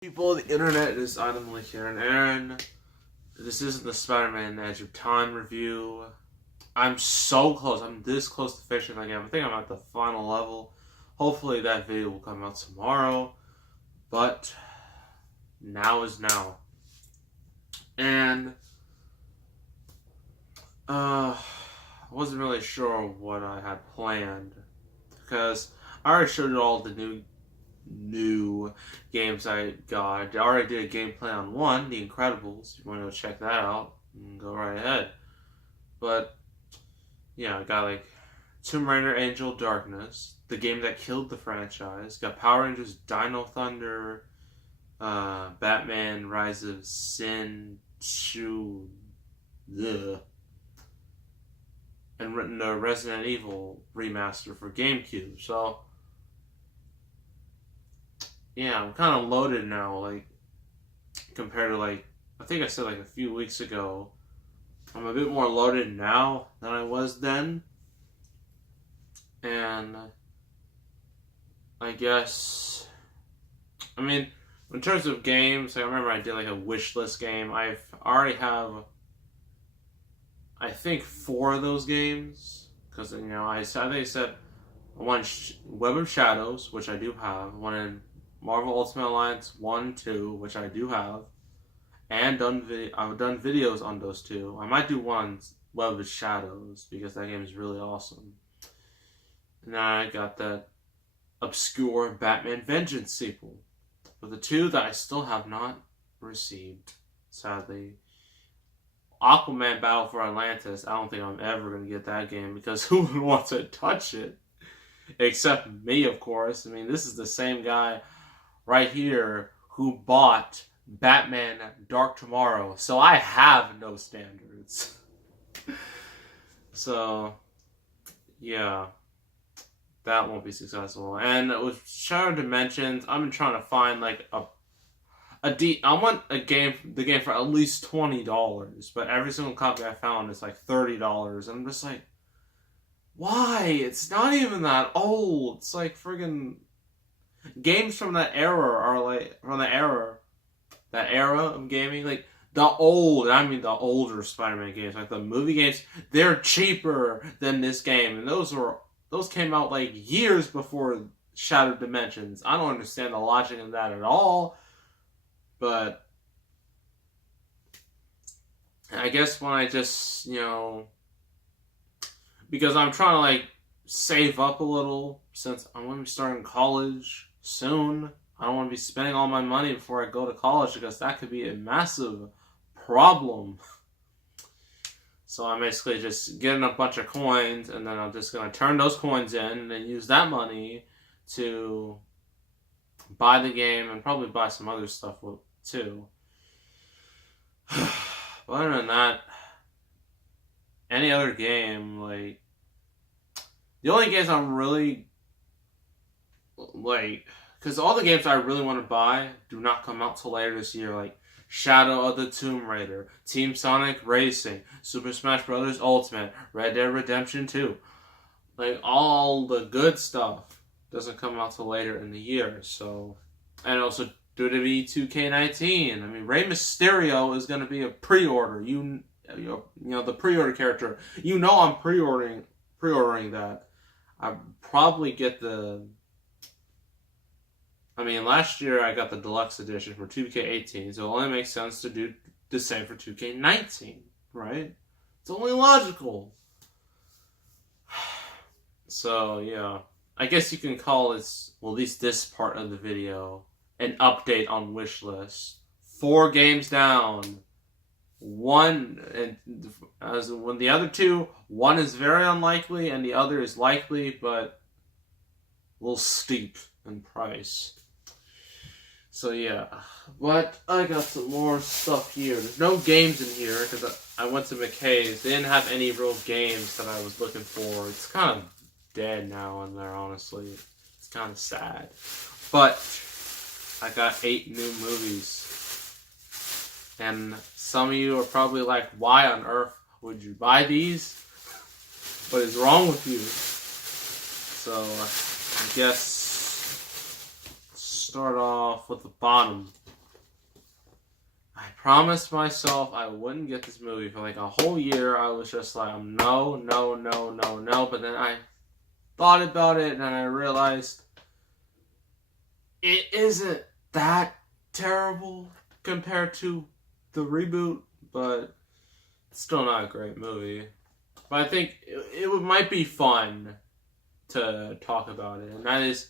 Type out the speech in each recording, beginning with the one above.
People, the internet is Item here, and Aaron, this isn't the Spider-Man Edge of Time review. I'm so close. I'm this close to finishing the game. I think I'm at the final level. Hopefully that video will come out tomorrow, but now is now. And I wasn't really sure what I had planned because I already showed you all the new games I got. I already did a gameplay on one, The Incredibles. If you want to go check that out, go right ahead. But yeah, I got like Tomb Raider Angel Darkness, the game that killed the franchise. Got Power Rangers Dino Thunder, Batman Rise of Sin 2, and the Resident Evil remaster for GameCube. So yeah, I'm kind of loaded now, like, compared to, like, I think I said, like, a few weeks ago. I'm a bit more loaded now than I was then. And I guess, I mean, in terms of games, I remember I did, like, a Wishlist game. I already have, I think, 4 of those games. Because, you know, I think I said one Web of Shadows, which I do have. One in Marvel Ultimate Alliance 1, 2, which I do have, and I've done videos on those 2. I might do one Web of Shadows because that game is really awesome. And then I got that obscure Batman Vengeance sequel, but the 2 that I still have not received, sadly. Aquaman Battle for Atlantis, I don't think I'm ever going to get that game because who would want to touch it? Except me, of course. I mean, this is the same guy right here who bought Batman Dark Tomorrow, so I have no standards. So yeah, that won't be successful. And with Shattered Dimensions, I'm trying to find like I want the game for at least $20, but every single copy I found is like $30, and I'm just like, why? It's not even that old. It's like friggin' games from that era are like that era of gaming, like the older Spider-Man games, like the movie games. They're cheaper than this game, and those came out like years before Shattered Dimensions. I don't understand the logic of that at all, but I guess when I just, you know, because I'm trying to like save up a little since I'm going to be starting college soon. I don't want to be spending all my money before I go to college because that could be a massive problem. So I'm basically just getting a bunch of coins, and then I'm just going to turn those coins in and then use that money to buy the game and probably buy some other stuff too. But other than that, any other game, like, the only games I'm really, like, because all the games I really want to buy do not come out till later this year, like Shadow of the Tomb Raider, Team Sonic Racing, Super Smash Bros. Ultimate, Red Dead Redemption 2. Like, all the good stuff doesn't come out till later in the year, so, and also WWE 2K19. I mean, Rey Mysterio is going to be a pre-order. You know, the pre-order character. You know I'm pre-ordering that. I probably get last year I got the deluxe edition for 2K18, so it only makes sense to do the same for 2K19, right? It's only logical. So, yeah. I guess you can call this, well, at least this part of the video, an update on Wishlist. 4 games down. One, and as when the other 2, one is very unlikely and the other is likely, but a little steep in price. So yeah, but I got some more stuff here. There's no games in here because I went to McKay's. They didn't have any real games that I was looking for. It's kind of dead now in there, honestly. It's kind of sad. But I got 8 new movies. And some of you are probably like, why on earth would you buy these? What is wrong with you? So, I guess start off with the bottom. I promised myself I wouldn't get this movie for like a whole year. I was just like, no, no, no, no, no. But then I thought about it and I realized it isn't that terrible compared to the reboot, but it's still not a great movie. But I think it might be fun to talk about it, and that is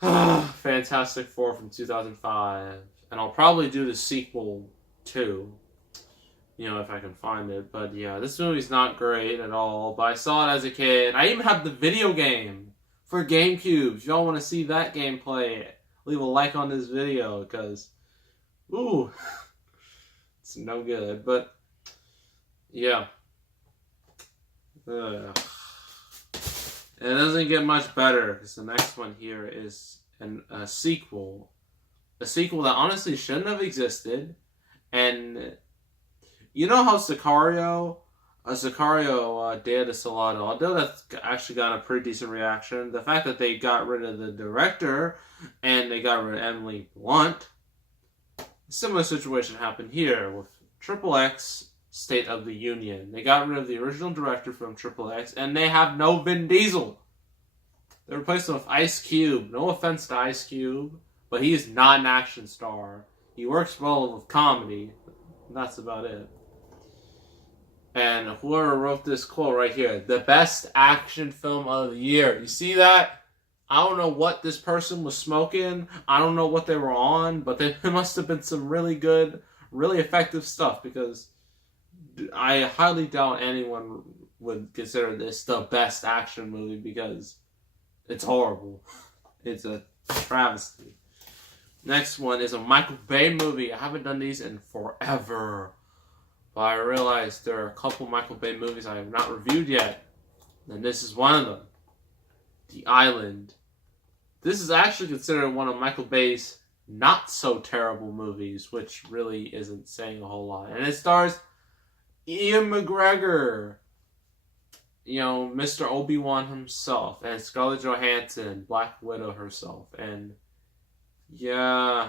Fantastic Four from 2005. And I'll probably do the sequel too, if I can find it. But yeah, this movie's not great at all, but I saw it as a kid. I even have the video game for GameCube. If y'all want to see that gameplay, leave a like on this video, because, ooh, it's no good. But, yeah. Ugh. And it doesn't get much better, because the next one here is a sequel. A sequel that honestly shouldn't have existed. And you know how Sicario, Dea de Salado, although that's actually got a pretty decent reaction, the fact that they got rid of the director and they got rid of Emily Blunt, a similar situation happened here with Triple X State of the Union. They got rid of the original director from Triple X, and they have no Vin Diesel. They replaced him with Ice Cube. No offense to Ice Cube, but he is not an action star. He works well with comedy. That's about it. And whoever wrote this quote right here, the best action film of the year. You see that? I don't know what this person was smoking. I don't know what they were on, but there must have been some really good, really effective stuff, because I highly doubt anyone would consider this the best action movie, because it's horrible. It's a travesty. Next one is a Michael Bay movie. I haven't done these in forever, but I realized there are a couple Michael Bay movies I have not reviewed yet, and this is one of them. The Island. This is actually considered one of Michael Bay's not so terrible movies, which really isn't saying a whole lot. And it stars Ian McGregor, Mr. Obi-Wan himself, and Scarlett Johansson, Black Widow herself, and yeah,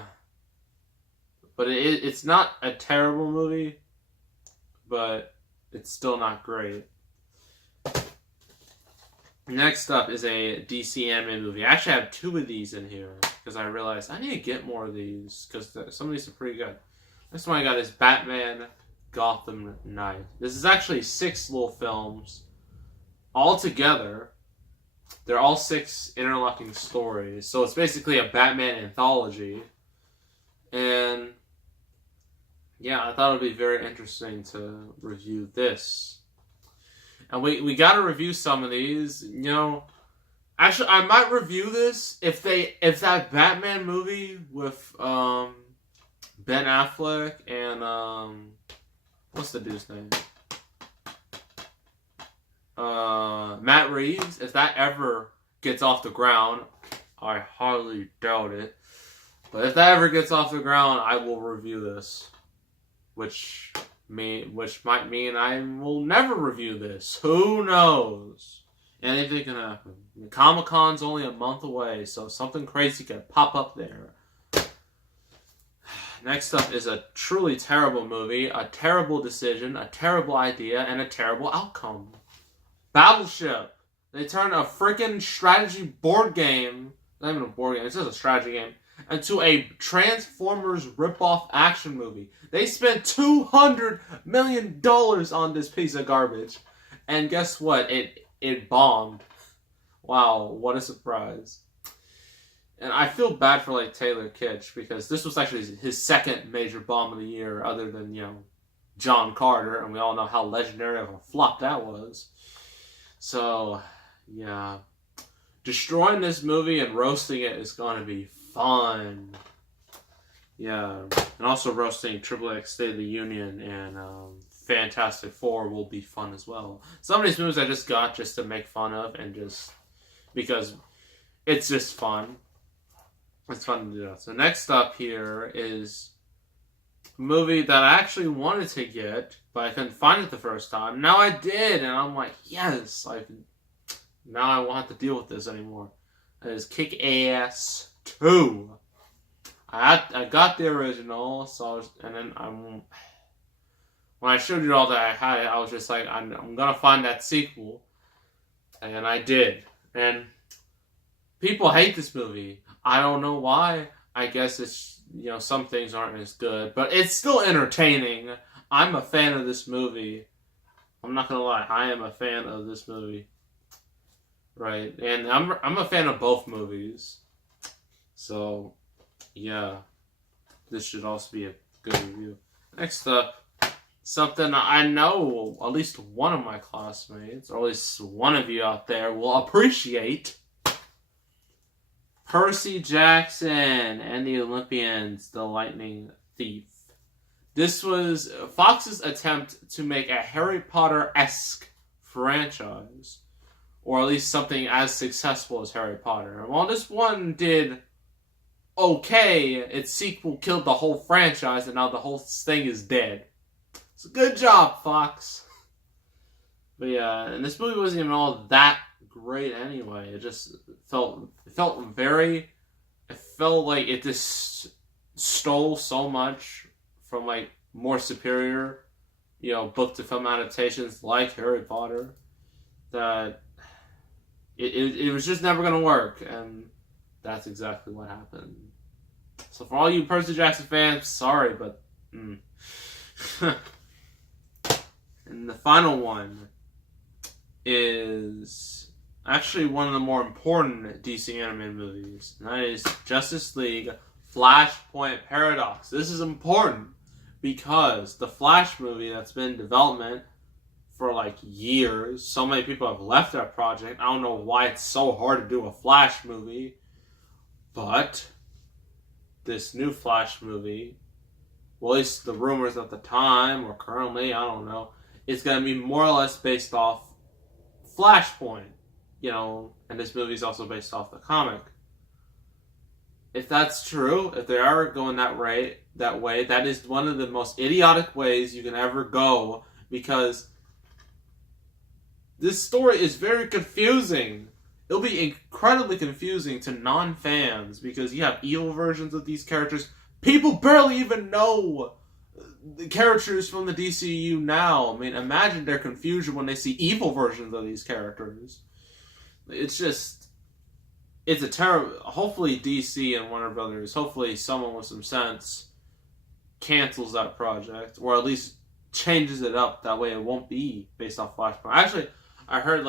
but it's not a terrible movie, but it's still not great. Next up is a DC anime movie. I actually have 2 of these in here, because I realized I need to get more of these, because some of these are pretty good. Next one I got is Batman Gotham Knight. This is actually 6 little films all together. They're all 6 interlocking stories, so it's basically a Batman anthology. And yeah, I thought it would be very interesting to review this. And we got to review some of these. Actually, I might review this if that Batman movie with Ben Affleck and what's the dude's name? Matt Reeves, if that ever gets off the ground, I hardly doubt it, but if that ever gets off the ground, I will review this, which might mean I will never review this. Who knows? Anything can happen. Comic-Con's only a month away, so something crazy can pop up there. Next up is a truly terrible movie, a terrible decision, a terrible idea, and a terrible outcome. Battleship. They turned a freaking strategy board game, not even a board game, it's just a strategy game, into a Transformers ripoff action movie. They spent $200 million on this piece of garbage. And guess what? It bombed. Wow, what a surprise. And I feel bad for Taylor Kitsch, because this was actually his second major bomb of the year, other than, John Carter, and we all know how legendary of a flop that was. So, yeah. Destroying this movie and roasting it is going to be fun. Yeah. And also roasting Triple X State of the Union and Fantastic Four will be fun as well. Some of these movies I just got just to make fun of, and just because it's just fun. It's fun to do that. So next up here is a movie that I actually wanted to get, but I couldn't find it the first time. Now I did, and I'm like, yes! Now I won't have to deal with this anymore. It is Kick-Ass 2. I got the original, and then when I showed you all that I had it, I was just like, I'm gonna find that sequel, and I did. And people hate this movie. I don't know why. I guess it's, some things aren't as good, but it's still entertaining. I'm a fan of this movie. I'm not gonna lie, I am a fan of this movie. Right, and I'm a fan of both movies. So, yeah, this should also be a good review. Next up, something I know at least one of my classmates, or at least one of you out there, will appreciate. Percy Jackson and the Olympians, The Lightning Thief. This was Fox's attempt to make a Harry Potter-esque franchise, or at least something as successful as Harry Potter. And while this one did okay, its sequel killed the whole franchise, and now the whole thing is dead. So good job, Fox. But yeah, and this movie wasn't even all that great anyway. It just felt like it just stole so much from like more superior, book to film adaptations like Harry Potter, that it was just never gonna work, and that's exactly what happened. So for all you Percy Jackson fans, sorry, but and the final one is actually one of the more important DC animated movies, and that is Justice League Flashpoint Paradox. This is important because the Flash movie that's been in development for like years, so many people have left that project. I don't know why it's so hard to do a Flash movie, but this new Flash movie, well, at least the rumors at the time or currently, I don't know, it's going to be more or less based off Flashpoint, and this movie is also based off the comic. If that's true, if they are going that way, that is one of the most idiotic ways you can ever go, because this story is very confusing. It'll be incredibly confusing to non-fans, because you have evil versions of these characters. People barely even know the characters from the DCU now. I mean, imagine their confusion when they see evil versions of these characters. It's a terrible. Hopefully DC and Warner Brothers, hopefully someone with some sense cancels that project, or at least changes it up. That way it won't be based off Flashpoint. Actually, I heard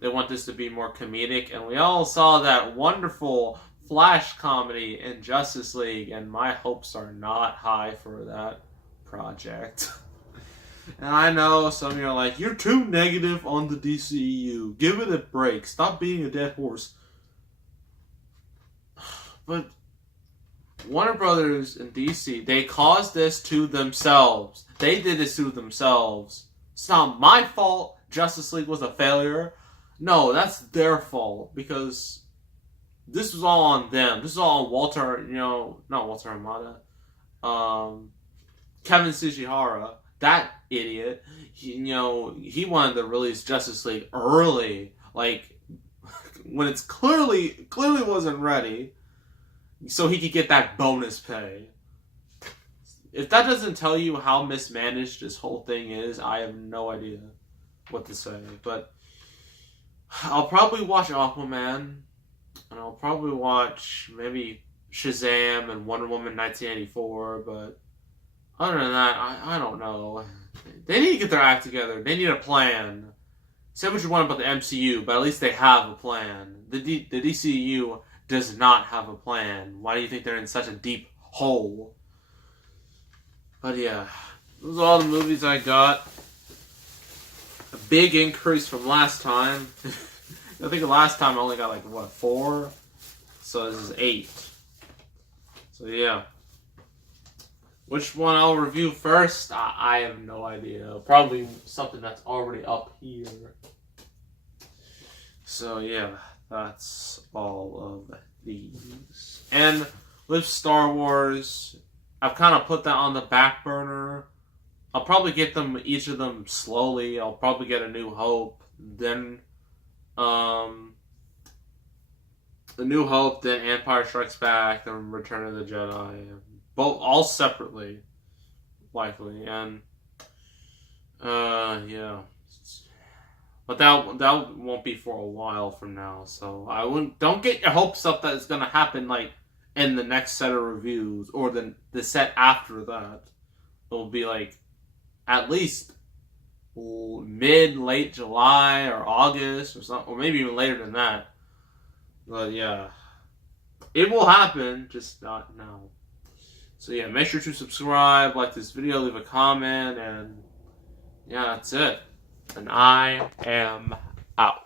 they want this to be more comedic, and we all saw that wonderful Flash comedy in Justice League, and my hopes are not high for that project. And I know some of you are like, you're too negative on the DCEU. Give it a break. Stop beating a dead horse. But Warner Brothers and DC, they caused this to themselves. They did this to themselves. It's not my fault Justice League was a failure. No, that's their fault, because this was all on them. This is all on Walter, not Walter Hamada. Kevin Tsujihara, that idiot. He wanted to release Justice League early, like when it's clearly wasn't ready, so he could get that bonus pay. If that doesn't tell you how mismanaged this whole thing is, I have no idea what to say. But I'll probably watch Aquaman, and I'll probably watch maybe Shazam and Wonder Woman 1984, but other than that, I don't know. They need to get their act together. They need a plan. Say what you want about the MCU, but at least they have a plan. The DCU does not have a plan. Why do you think they're in such a deep hole? But yeah, those are all the movies I got. A big increase from last time. I think the last time I only got 4? So this is 8. So yeah. Which one I'll review first? I have no idea. Probably something that's already up here. So yeah, that's all of these. And with Star Wars, I've kind of put that on the back burner. I'll probably get each of them slowly. I'll probably get A New Hope, then A New Hope, then Empire Strikes Back, then Return of the Jedi, both all separately, likely, and yeah. But that won't be for a while from now, so I wouldn't don't get your hopes up that it's gonna happen like in the next set of reviews or the set after that. It'll be like at least late July or August or something, or maybe even later than that. But yeah, it will happen, just not now. So yeah, make sure to subscribe, like this video, leave a comment, and yeah, that's it. And I am out.